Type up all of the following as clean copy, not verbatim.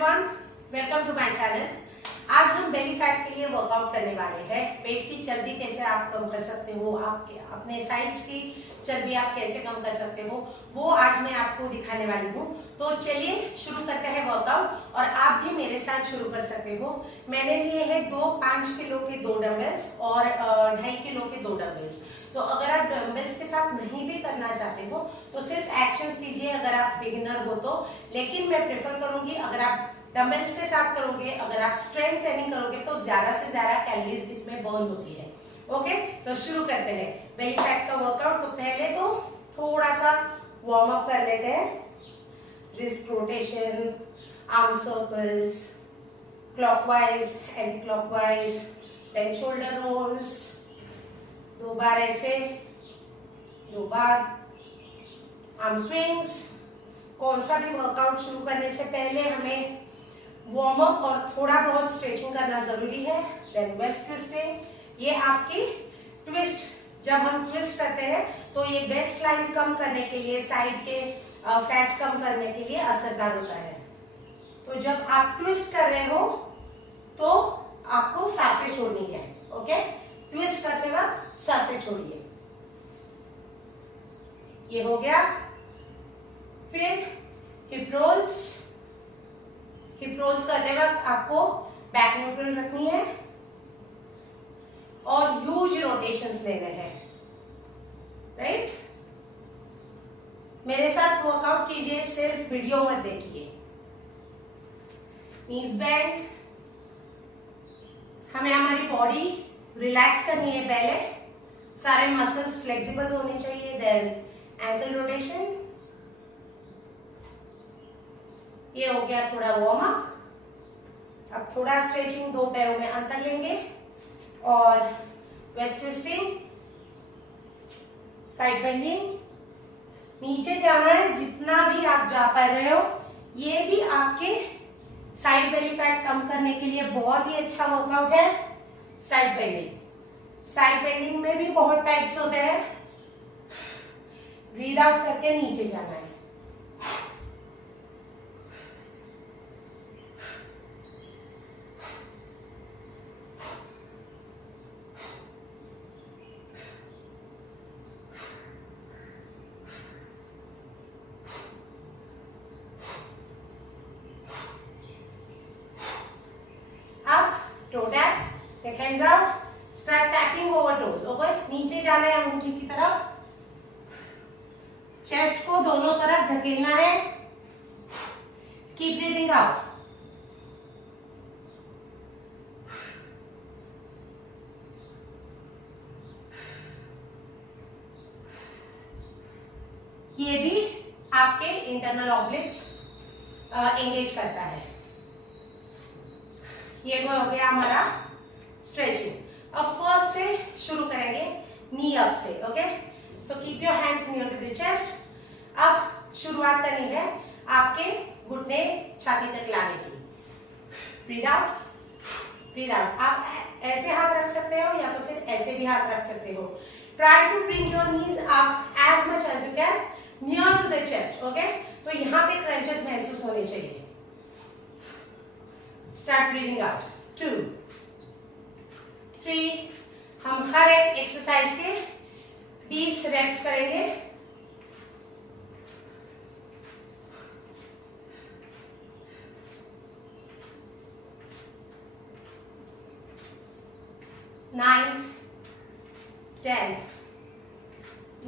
Everyone, welcome to my channel. आज हम belly fat के लिए वर्कआउट करने वाले हैं। पेट की चर्बी कैसे आप कम कर सकते हो, आप अपने साइड्स की चर्बी आप कैसे कम कर सकते हो, वो आज मैं आपको दिखाने वाली हूँ। तो चलिए शुरू करते हैं वर्कआउट, और आप भी मेरे साथ शुरू कर सकते हो। मैंने लिए हैं 5 किलो के 2 डंबल्स और 2.5 किलो के 2 डंबल्स। तो अगर आप डंबल्स के साथ नहीं भी करना चाहते हो तो सिर्फ एक्शंस कीजिए अगर आप बिगिनर हो तो। लेकिन मैं प्रेफर करूंगी अगर आप डंबल्स के साथ करोगे, अगर आप स्ट्रेंथ ट्रेनिंग करोगे तो ज्यादा से ज्यादा कैलोरीज इसमें बर्न होती है। ओके, तो शुरू करते हैं बेली फैट का वर्कआउट। तो पहले तो थोड़ा सा वार्म अप कर लेते हैं। Wrist rotation, arm circles, clockwise anti clockwise, then shoulder rolls. 2 बार ऐसे, 2 बार आर्म स्विंग्स। कौन सा भी वर्कआउट शुरू करने से पहले हमें वार्म अप और थोड़ा बहुत स्ट्रेचिंग करना जरूरी है। Then waist twisting. ये आपकी ट्विस्ट, जब हम ट्विस्ट करते हैं तो ये वेस्ट लाइन कम करने के लिए, साइड के फैट्स कम करने के लिए असरदार होता है। तो जब आप ट्विस्ट कर रहे हो तो आपको सांसें छोड़नी है। ओके, ट्विस्ट करते वक्त सांसें छोड़िए। ये हो गया। फिर हिप रोल्स। हिप रोल्स करते वक्त आपको बैक न्यूट्रल रखनी है और ह्यूज रोटेशंस लेने हैं। राइट, मेरे साथ वर्कआउट कीजिए, सिर्फ वीडियो मत देखिए। नीज बेंड। हमें हमारी बॉडी रिलैक्स करनी है पहले, सारे मसल्स फ्लेक्सिबल होने चाहिए। Then ankle rotation. ये हो गया थोड़ा वार्म अप। अब थोड़ा स्ट्रेचिंग, 2 पैरों में अंतर लेंगे और वेस्ट ट्विस्टिंग, साइड बेंडिंग। नीचे जाना है जितना भी आप जा पा रहे हो। ये भी आपके साइड बेली फैट कम करने के लिए बहुत ही अच्छा वर्कआउट है। Side bending. साइड बेंडिंग में भी बहुत टाइप्स होते हैं। ब्रीद आउट करके नीचे जाना है। Toe taps, take hands out, start tapping over toes. Okay, नीचे जाना है अंगूठी की तरफ। चेस्ट को दोनों तरफ ढकेलना है। Keep breathing out. ये भी आपके इंटरनल ऑब्लिक्स एंगेज करता है। ये हो गया हमारा स्ट्रेचिंग। अब फर्स्ट से शुरू करेंगे, नी अप से। Okay, so keep your hands near to the chest. अब शुरुआत करनी है आपके घुटने छाती तक लाने की। Breathe out, breathe out. आप ऐसे हाथ रख सकते हो या तो फिर ऐसे भी हाथ रख सकते हो। Try to bring your knees up as much as you can near to the chest. Okay, तो यहाँ पे क्रंचेस महसूस होने चाहिए। Start breathing out. 2, 3. हम हर एक एक्सरसाइज के 20 रेप्स करेंगे। Nine, 10,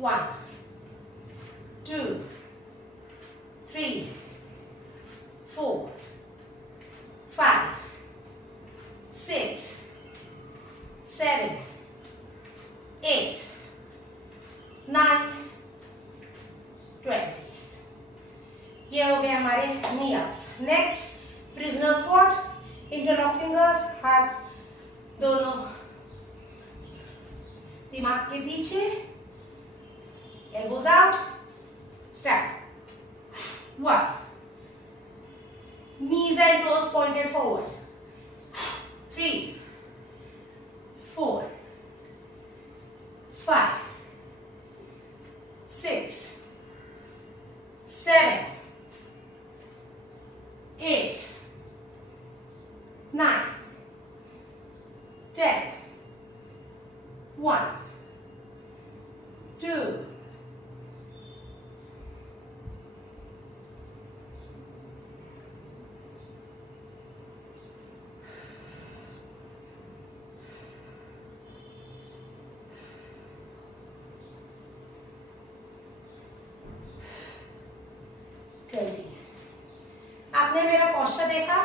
1, 2, 3, 4, 5, 6, 7, 8, 9, 20। ये हो गए हमारे knee ups. Next prisoner squat. Interlock fingers, हाथ दोनों दिमाग के पीछे, elbows out. Start. 1, knees and toes pointed forward. 3, 4, 5, 6, 7, 8, 1 2 20। आपने मेरा पोस्चर देखा,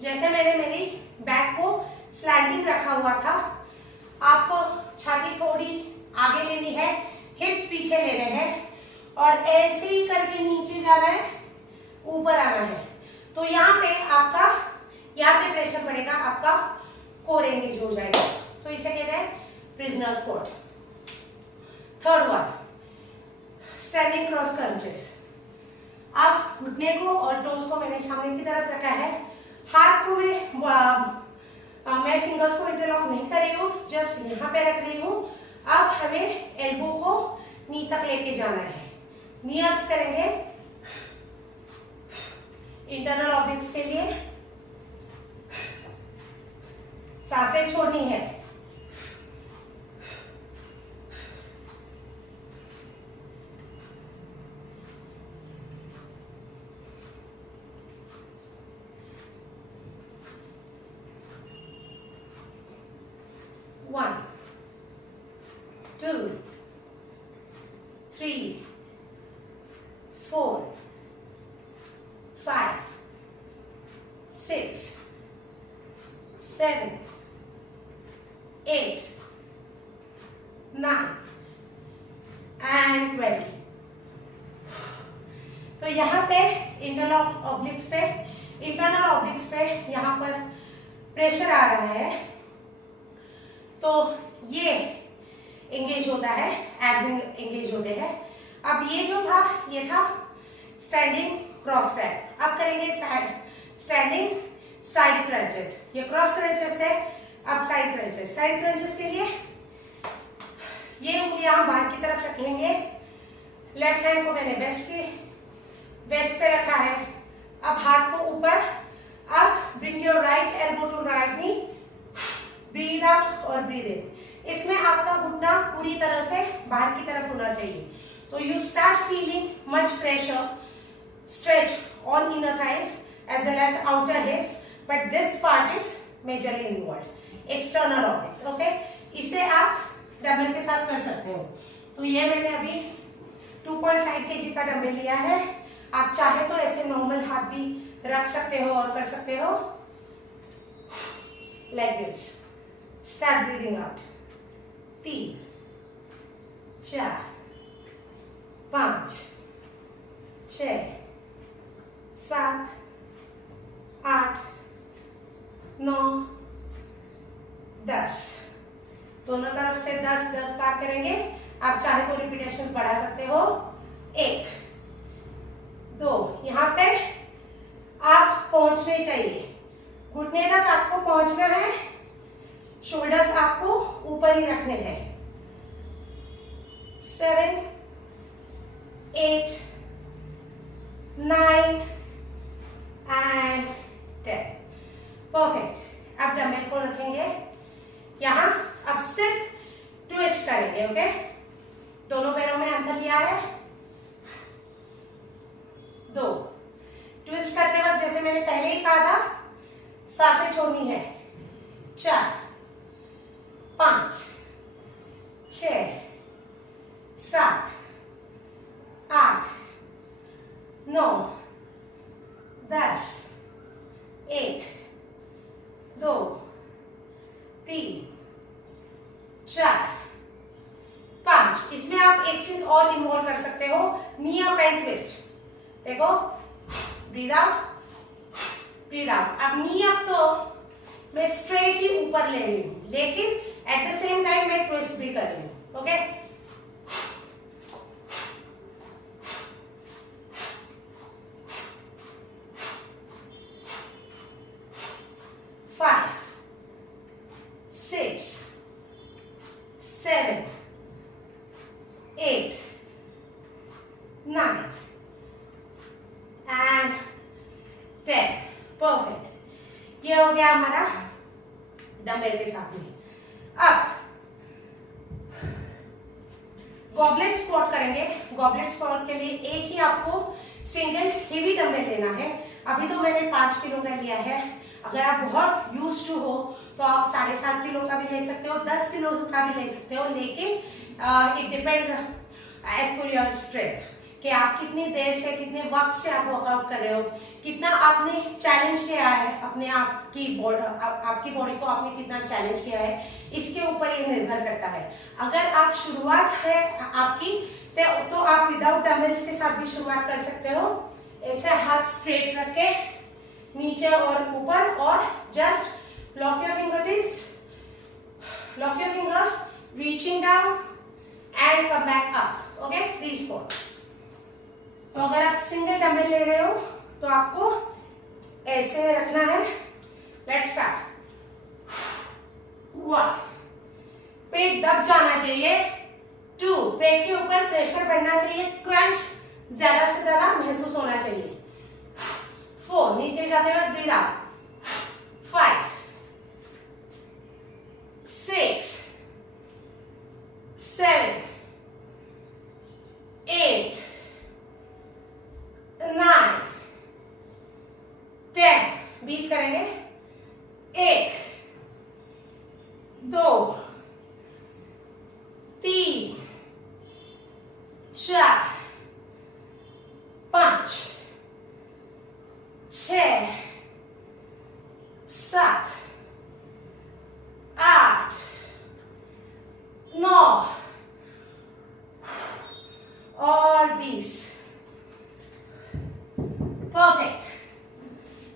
जैसे मैंने मेरी बैक को स्लैंडिंग रखा हुआ था, आपको छाती थोड़ी आगे लेनी है, हिप्स पीछे लेने हैं और ऐसे ही करके नीचे जाना है, ऊपर आना है। तो यहाँ पे आपका, यहाँ पे प्रेशर पड़ेगा, आपका कोर एंगेज हो जाएगा। तो इसे कहते हैं prisoner squat. Third one, standing cross crunches. अब घुटने को और टोस को मैंने सामने की तरफ रखा है, हाथ को मैं फिंगर्स को इंटरलॉक नहीं कर रही हूँ, जस्ट यहाँ पे रख रही हूँ। अब हमें एल्बो को नी तक लेके जाना है, नी अप्स करेंगे इंटरनल ऑब्लिक्स के लिए, सांसें छोड़नी है। One, 2, 3, 4, 5, 6, 7, 8, 9 and 20। तो यहाँ पे इंटरनल ऑब्लिक्स पे यहाँ पर प्रेशर आ रहा है, तो ये एंगेज होता है, एब्स एंगेज होते हैं। अब ये जो था, ये था स्टैंडिंग क्रॉस स्ट्रैप। अब करेंगे स्टैंडिंग साइड क्रंचेस। ये क्रॉस क्रंचेस है, अब साइड क्रंचेस। साइड क्रंचेस के लिए ये उंगलियां हम बाहर की तरफ रख लेंगे, लेफ्ट हैंड को मैंने वेस्ट पे रखा है, अब हाथ को ऊपर। अब bring your right elbow to right knee, breathe out और ब्रीद इन। इसमें आपका घुटना पूरी तरह से बाहर की तरफ होना चाहिए। तो you start feeling much pressure, stretch on inner thighs as well as outer hips, but this part is majorly involved, external obliques, okay? इसे आप डंबल के साथ कर सकते हो। तो ये मैंने अभी 2.5 kg का डंबल लिया है, आप चाहे तो ऐसे नॉर्मल हाथ भी रख सकते हो और कर सकते हो like this। Start breathing out। 3, 4, 5, 6, 7, 8, 9, 10। दोनों तरफ से 10 बार करेंगे। आप चाहे तो रिपीटेशन बढ़ा सकते हो। 1, 2, यहाँ पे आप पहुंचने चाहिए, घुटने तक आपको पहुंचना है, शोल्डर्स आपको ऊपर ही रखने हैं। 7, 8, 9 and 10। परफेक्ट। अब डंबल को रखेंगे यहाँ, अब सिर्फ ट्विस्ट करेंगे, ओके? दोनों पैरों में अंदर लिया है, 2। ट्विस्ट करते वक्त जैसे मैंने पहले ही कहा था, सांसें छोड़नी है। 4, 5, 6, 7, 8, 9, 10, 1, 2, 3, 4, 5। इसमें आप एक चीज और इन्वॉल्व कर सकते हो, नी अप एंड ट्विस्ट। देखो, ब्रीद आउट, ब्रीद आउट। अब नी अप तो मैं स्ट्रेट ही ऊपर ले रही हूं, लेकिन एट द सेम टाइम मैं ट्विस्ट भी कर रही हूं, ओके? 5, 6, 7, 8, 9 and 10। परफेक्ट। ये हो गया हमारा डंबल के साथ में। अब गॉबलेट स्क्वाट करेंगे। गॉबलेट स्क्वाट के लिए एक ही आपको सिंगल हेवी डंबल लेना है। अभी तो मैंने 5 किलो का लिया है। अगर आप बहुत यूज टू हो तो आप 7.5 किलो का भी ले सकते हो, 10 किलो का भी ले सकते हो, लेकिन it depends as per your strength कि आप कितनी देर से, कितने वक्त से आप वर्कआउट कर रहे हो, कितना आपने चैलेंज किया है अपने आपकी बॉडी को आपने कितना चैलेंज किया है, इसके ऊपर ये निर्भर करता है। अगर आप शुरुआत है आपकी तो आप विदाउट डंबल्स के साथ भी शुरुआत कर सकते हो। ऐसे हाथ स्ट्रेट रख के नीचे और ऊपर, और just lock your fingertips, lock your fingers, reaching down and come back up. Okay, free squat. तो अगर आप सिंगल डंबल ले रहे हो तो आपको ऐसे रखना है। Let's start. 1, पेट दब जाना चाहिए। 2, पेट के ऊपर प्रेशर बढ़ना चाहिए, क्रंच ज्यादा से ज्यादा महसूस होना चाहिए। 4, नीचे जाते हुए ब्रीथ आउट। 5, 6, 7, 8, 9, 10, 20 करेंगे। 1, 2, 3, 4, 5, 6, 7, 8, 9 और 20। परफेक्ट।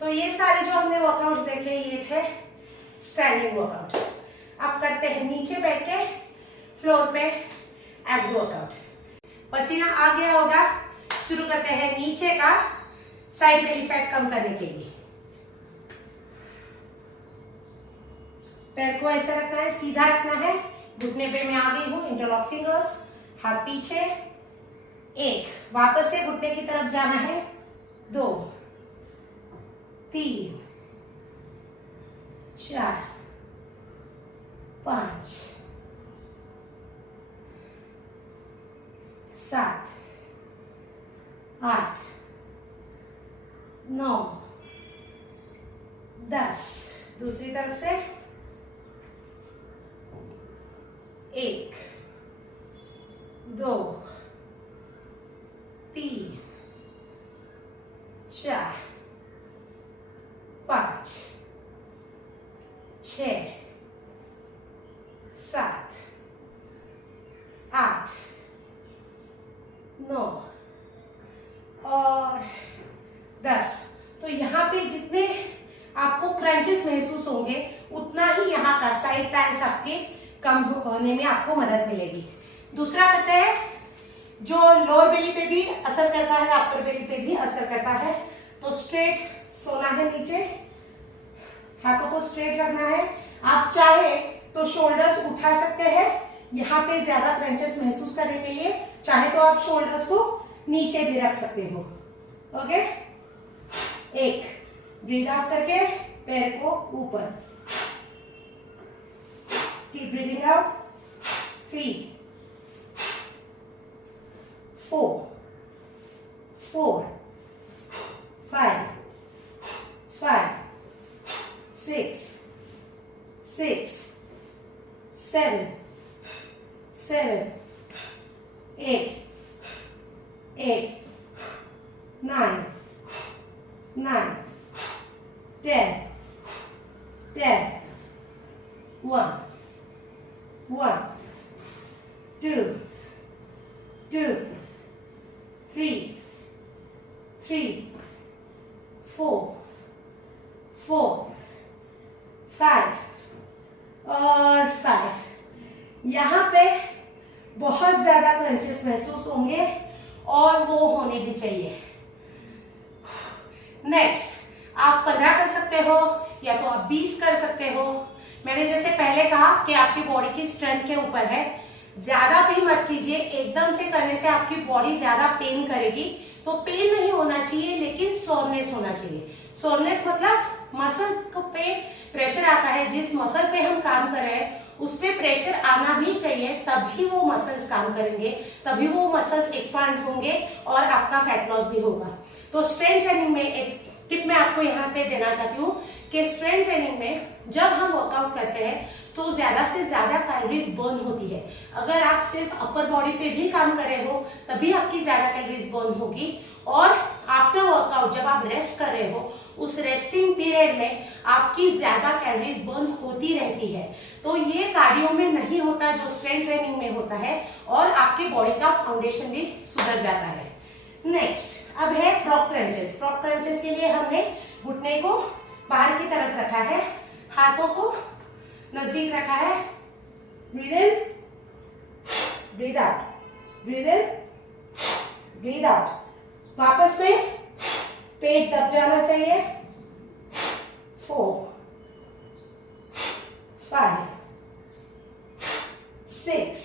तो ये सारे जो हमने वर्कआउट्स देखे ये थे स्टैंडिंग वर्कआउट। अब करते हैं नीचे बैठ के फ्लोर पे एब्स वर्कआउट। पसीना आ गया होगा, शुरू करते हैं नीचे का साइड बेली फैट कम करने के लिए। पैर को ऐसा रखना है, सीधा रखना है, घुटने पे मैं आ गई हूं, इंटरलॉक फिंगर्स, हाथ पीछे। 1, वापस से घुटने की तरफ जाना है। 2, 3, 4, 5, 7, 8, 9, 10। दूसरी तरफ से 1, 2, 3, 4, 5, 6, 7, 8, 9 और 10। तो यहाँ पे जितने आपको क्रंचेस महसूस होंगे उतना ही यहाँ का साइड टाइल्स आपके कम होने में आपको मदद मिलेगी। दूसरा करते हैं जो लोअर बेली पे भी असर करता है, अपर बेली पे भी असर करता है। तो स्ट्रेट सोना है, नीचे हाथों को स्ट्रेट रखना है। आप चाहे तो शोल्डर्स उठा सकते हैं यहाँ पे ज्यादा क्रंचेस महसूस करने के लिए, चाहे तो आप शोल्डर्स को नीचे भी रख सकते हो। ओके, 1, ब्रीथ आउट करके पैर को ऊपर, कीप ब्रीथिंग आउट। 3, 4, 5, 6, 7, 8, 9, 10, 1, 2, 3, 4, 5 और 5। यहाँ पे बहुत ज्यादा क्रंचेस महसूस होंगे और वो होने भी चाहिए। नेक्स्ट, आप 15 कर सकते हो या तो आप 20 कर सकते हो। मैंने जैसे पहले कहा कि आपकी बॉडी की स्ट्रेंथ के ऊपर है, ज्यादा भी मत कीजिए। एकदम से करने से आपकी बॉडी ज्यादा पेन करेगी। तो पेन नहीं होना चाहिए, लेकिन सोरनेस होना चाहिए। सोरनेस मतलब मसल पे प्रेशर आता है, जिस मसल पे हम काम कर रहे हैं उस पर प्रेशर आना भी चाहिए, तभी वो मसल्स काम करेंगे, तभी वो मसल्स एक्सपांड होंगे और आपका फैट लॉस भी होगा। तो स्ट्रेंथ ट्रेनिंग में एक टिप मैं आपको यहाँ पे देना चाहती हूँ कि स्ट्रेंथ ट्रेनिंग में जब हम वर्कआउट करते हैं तो ज्यादा से ज्यादा कैलोरीज बर्न होती है। अगर आप सिर्फ अपर बॉडी पे भी काम कर रहे हो तभी आपकी ज्यादा कैलोरीज बर्न होगी, और आफ्टर वर्कआउट जब आप रेस्ट कर रहे हो उस रेस्टिंग पीरियड में आपकी ज्यादा कैलोरीज बर्न होती रहती है। तो ये कार्डियो में नहीं होता जो स्ट्रेंथ ट्रेनिंग में होता है, और आपके बॉडी का फाउंडेशन भी सुधर जाता है। नेक्स्ट अब है फ्रॉग क्रंचेस। फ्रॉग क्रंचेस के लिए हमने घुटने को बाहर की तरफ रखा है, हाथों को नजदीक रखा है, breathe in, breathe out, breathe in, breathe out. वापस से पेट दब जाना चाहिए। 4 5 6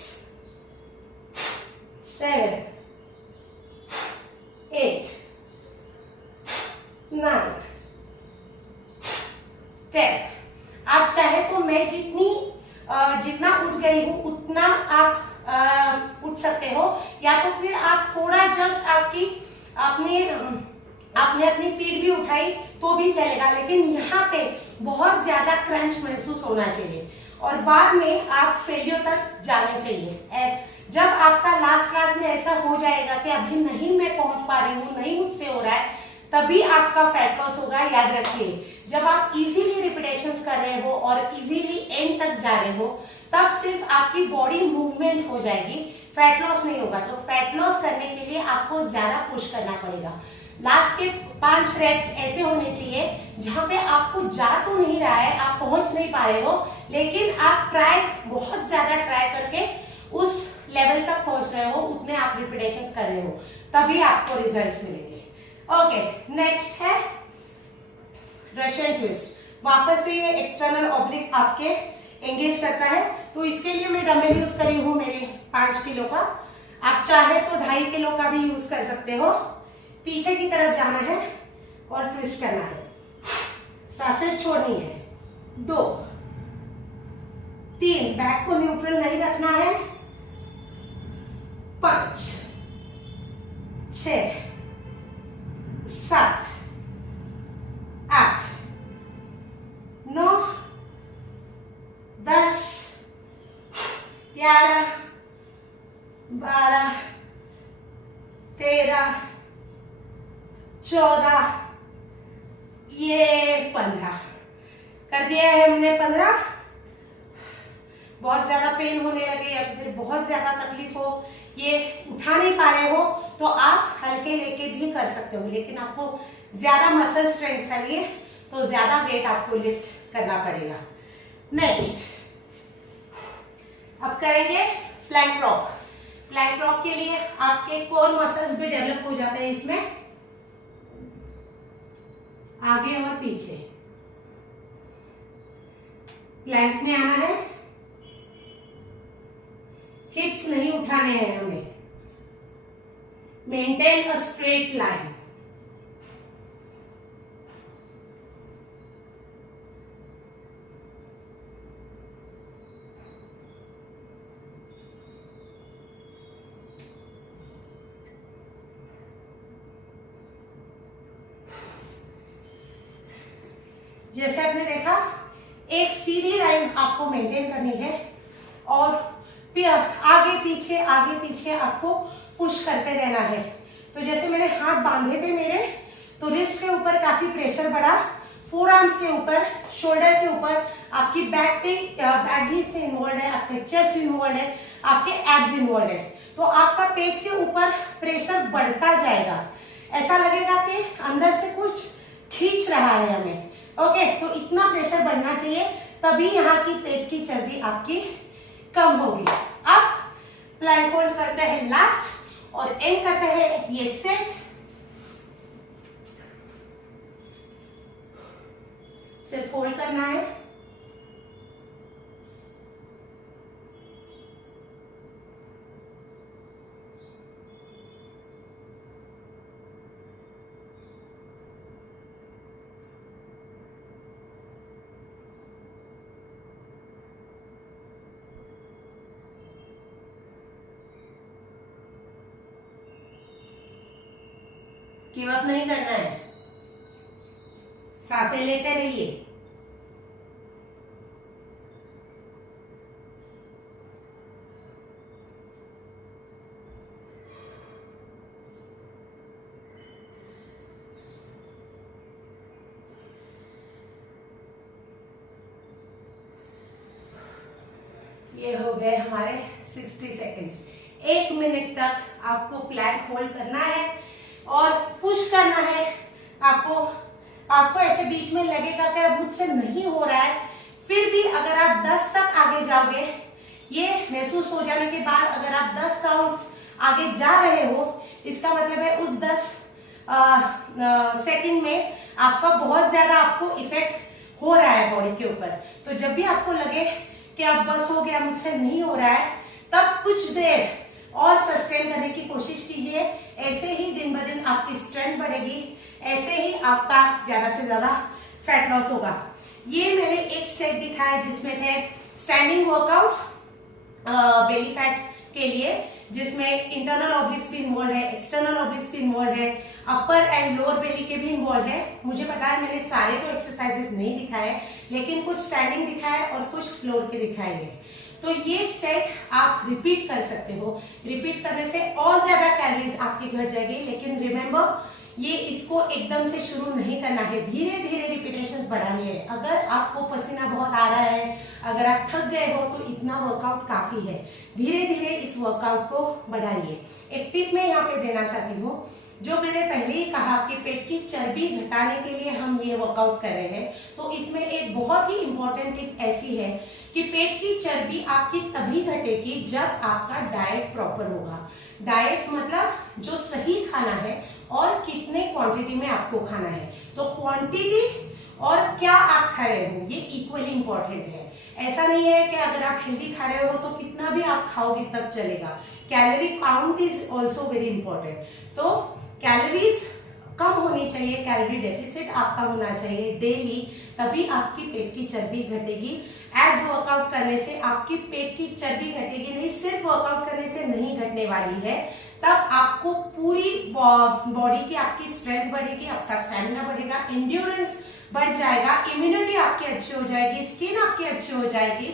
7 8 9 10। आप चाहे तो मैं जितना उठ गई हूं उतना आप उठ सकते हो, या तो फिर आप थोड़ा जस्ट आपने अपनी पीठ भी उठाई तो भी चलेगा, लेकिन यहाँ पे बहुत ज्यादा क्रंच महसूस होना चाहिए और बाद में आप फेलियर तक जाने चाहिए। जब आपका लास्ट में ऐसा हो जाएगा कि अभी नहीं मैं पहुंच पा रही हूँ, नहीं मुझसे हो रहा है, तभी आपका फैट लॉस होगा। याद रखिए, जब आप इजीली रिपीटेशंस कर रहे हो और इजीली एंड तक जा रहे हो तब सिर्फ आपकी बॉडी मूवमेंट हो जाएगी, फैट लॉस नहीं होगा। तो फैट लॉस करने के लिए आपको ज्यादा पुश करना पड़ेगा। लास्ट के 5 रेप्स ऐसे होने चाहिए जहां पे आपको जा तो नहीं रहा है, आप पहुंच नहीं पा रहे हो, लेकिन आप बहुत ज्यादा ट्राई करके उस लेवल तक पहुंच रहे हो, उतने आप रिपीटेशंस कर रहे हो, तभी आपको रिजल्ट्स मिलेंगे। ओके, नेक्स्ट है रशियन ट्विस्ट। वापस से ये एक्सटर्नल ऑब्लिक आपके एंगेज करता है, तो इसके लिए मैं डंबल यूज करी हूँ मेरे 5 किलो का। आप चाहे तो 2.5 किलो का भी यूज कर सकते हो। पीछे की तरफ जाना है और ट्विस्ट करना है, सांसें छोड़नी है। 2 3, बैक को न्यूट्रल नहीं रखना है। 5 6 7 8 9 10 11 12 13 14, ये 15 कर दिया है हमने। 15। बहुत ज्यादा पेन होने लगे या तो फिर बहुत ज्यादा तकलीफ हो, ये उठा नहीं पा रहे हो, तो आप हल्के लेके भी कर सकते हो, लेकिन आपको ज्यादा मसल स्ट्रेंथ चाहिए तो ज्यादा वेट आपको लिफ्ट करना पड़ेगा। नेक्स्ट अब करेंगे प्लैंक रॉक। प्लैंक रॉक के लिए आपके कोर मसल्स भी डेवलप हो जाते हैं, इसमें आगे और पीछे। प्लैंक में आना है, हिप्स नहीं उठाने हैं हमें। Maintain a straight line. जैसे आपने देखा, एक सीधी लाइन आपको मेंटेन करनी है और आगे पीछे आपको पुश करते रहना है। तो जैसे मैंने हाथ बांधे थे मेरे, तो रिस्ट के ऊपर काफी प्रेशर बढ़ा, फोर आर्म्स के ऊपर, शोल्डर के ऊपर, आपकी बैक भी इसमें इन्वॉल्व है, आपके चेस्ट इन्वॉल्व है, आपके एब्स इन्वॉल्व है। तो आपका पेट के ऊपर प्रेशर बढ़ता जाएगा, ऐसा लगेगा कि अंदर से कुछ खींच रहा है हमें। ओके, तो इतना प्रेशर बढ़ना चाहिए, तभी यहाँ की पेट की चर्बी आपकी कम होगी। अब प्लैंक होल्ड करते हैं लास्ट और एंड करते हैं ये सेट। सिर्फ होल्ड करना है। गिव अप नहीं करना है, सांसें लेते रहिए। ये हो गए हमारे 60 सेकेंड्स। 1 मिनट तक आपको प्लैंक होल्ड करना है और पुश करना है। आपको ऐसे बीच में लगेगा कि अब मुझसे नहीं हो रहा है, फिर भी अगर आप 10 तक आगे जाओगे, ये महसूस हो जाने के बाद अगर आप 10 काउंट्स आगे जा रहे हो, इसका मतलब है उस 10 सेकंड में आपका बहुत ज्यादा आपको इफेक्ट हो रहा है बॉडी के ऊपर। तो जब भी आपको लगे कि अब बस हो गया, मुझसे नहीं हो रहा है, तब कुछ देर और सस्टेन करने की कोशिश कीजिए। ऐसे ही दिन ब दिन आपकी स्ट्रेंथ बढ़ेगी, ऐसे ही आपका ज्यादा से ज्यादा फैट लॉस होगा। ये मैंने एक सेट दिखाया जिसमें थे स्टैंडिंग वर्कआउट्स बेली फैट के लिए, जिसमें इंटरनल ऑब्लिक्स भी इन्वॉल्व है, एक्सटर्नल ऑब्लिक्स भी इन्वॉल्व है, अपर एंड लोअर बेली के भी इन्वॉल्व है। मुझे पता है मैंने सारे तो एक्सरसाइजेस नहीं दिखाए, लेकिन कुछ स्टैंडिंग दिखाए और कुछ फ्लोर के दिखाए हैं। तो ये सेट आप रिपीट कर सकते हो। रिपीट करने से और ज्यादा कैलोरीज आपकी घट जाएगी, लेकिन रिमेंबर ये इसको एकदम से शुरू नहीं करना है, धीरे धीरे रिपीटेशंस बढ़ानी है। अगर आपको पसीना बहुत आ रहा है, अगर आप थक गए हो, तो इतना वर्कआउट काफी है। धीरे धीरे इस वर्कआउट को बढ़ाइए। एक टिप मैं यहाँ पे देना चाहती हूँ, जो मैंने पहले ही कहा कि पेट की चर्बी घटाने के लिए हम ये वर्कआउट कर रहे हैं, तो इसमें एक बहुत ही इंपॉर्टेंट टिप ऐसी है कि पेट की चर्बी आपकी तभी घटेगी जब आपका डाइट प्रॉपर होगा। डाइट मतलब जो सही खाना है और कितने क्वांटिटी में आपको खाना है। तो क्वांटिटी और क्या आप खा रहे हो, ये इक्वली इंपॉर्टेंट है। ऐसा नहीं है कि अगर आप हेल्दी खा रहे हो तो कितना भी आप खाओगे तब चलेगा। Calorie count is also very important. तो कैलोरीज कम होनी चाहिए, कैलोरी डेफिसिट आपका होना चाहिए डेली, तभी आपकी पेट की चर्बी घटेगी। एब्स वर्कआउट करने से आपकी पेट की चर्बी घटेगी नहीं, सिर्फ वर्कआउट करने से नहीं घटने वाली है। तब आपको पूरी बॉडी की आपकी स्ट्रेंथ बढ़ेगी, आपका स्टैमिना बढ़ेगा, एंड्योरेंस बढ़ जाएगा, इम्यूनिटी आपकी अच्छी हो जाएगी, स्किन आपकी अच्छी हो जाएगी,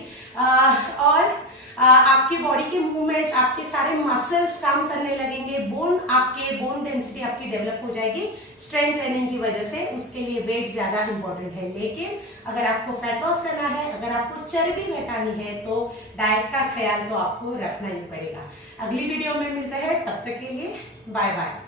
और आपकी बॉडी के मूवमेंट्स, आपके सारे मसल्स काम करने लगेंगे, बोन डेंसिटी आपकी डेवलप हो जाएगी स्ट्रेंथ ट्रेनिंग की वजह से। उसके लिए वेट ज्यादा इंपॉर्टेंट है। लेकिन अगर आपको फैट लॉस करना है, अगर आपको चर्बी घटानी है, तो डाइट का ख्याल तो आपको रखना ही पड़ेगा। अगली वीडियो में मिलते हैं, तब तक के लिए बाय बाय।